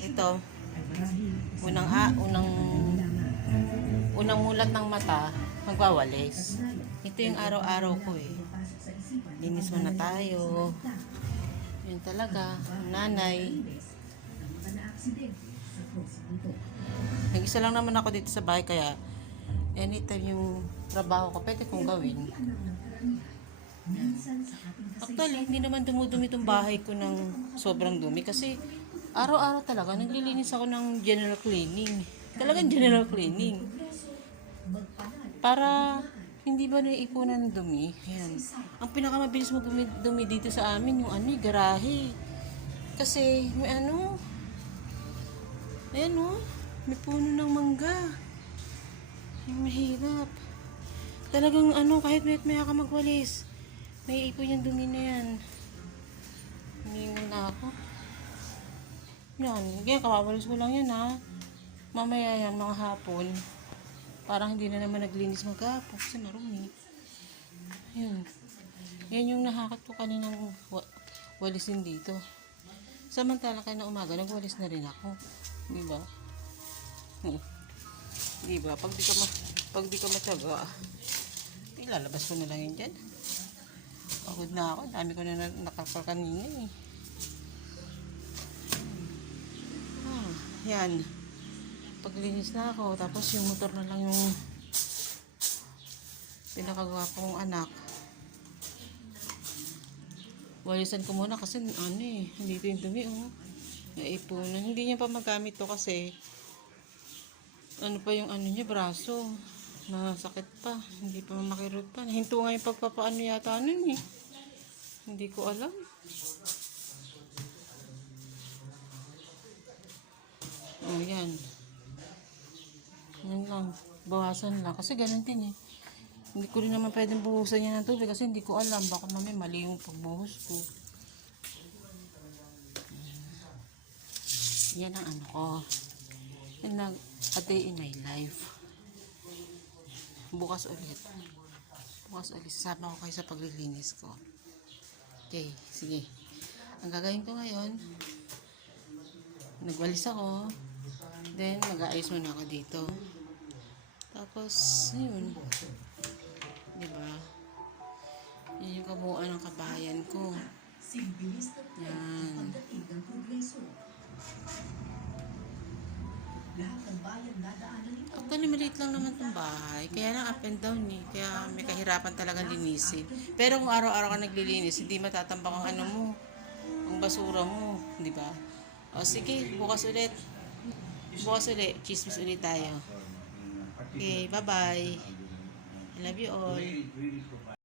Ito, unang mulat ng mata, magwawalis. Ito yung araw-araw ko eh. Linis muna tayo. Yun talaga, nanay. Nag-isa lang naman ako dito sa bahay, kaya anytime yung trabaho ko, pwede kong gawin. Actually, hindi naman dumudumi itong bahay ko ng sobrang dumi kasi araw-araw talaga naglilinis ako ng general cleaning. Talagang general cleaning. Para hindi ba naiipunan ng dumi? Ayan. Ang pinakamabilis dumi dito sa amin, yung garahe. Kasi may ayan may puno ng mangga. Yung mahirap. Talagang kahit maya ka magwalis, may ipon yung dumi na yan. Hiningal na ako. Yan, kawawalis ko lang yan Mamaya yan, mga hapon. Parang hindi na naman naglinis maghapon kasi marumi. Yun. Yan yung nahakat ko kaninang walisin dito. Samantala kayo na umaga, nagwalis na rin ako. Diba? Diba? Pag di ka matyaga, ilalabas ko na lang yun dyan. Pagod na ako. Dami ko na nakakal kanina eh. Yan. Paglinis na ako, tapos yung motor na lang yung pinakagwapong anak. Walisan ko muna kasi hindi ito yung dumi naipunan. Hindi niya pa magamit to kasi pa yung niya, braso. Nasakit pa. Hindi pa makirot pa. Nahinto nga yung pagpapaano yata eh. Hindi ko alam. Yan. Yan lang. Bawasan lang. Kasi ganun din eh. Hindi ko rin naman pwedeng buhusan niya ng tubig kasi hindi ko alam. Baka mamaya mali yung pagbuhos ko. Yan ang ko. Yan lang. A day in my life. Bukas ulit. Sasama ko kayo sa paglilinis ko. Okay. Sige. Ang gagawin ko ngayon, nagwalis ako. Then, mag-aayos muna ako dito. Tapos, yun. Diba? Yun yung kabuuan ng kabahayan ko. Yan. Actually, maliit lang naman itong bahay. Kaya lang up and down eh. Kaya may kahirapan talaga linisin. Pero kung araw-araw ka naglilinis, hindi matatambak ang ang basura mo. Diba? O sige, bukas ulit. Chismis ulit tayo. Okay, bye-bye. I love you all.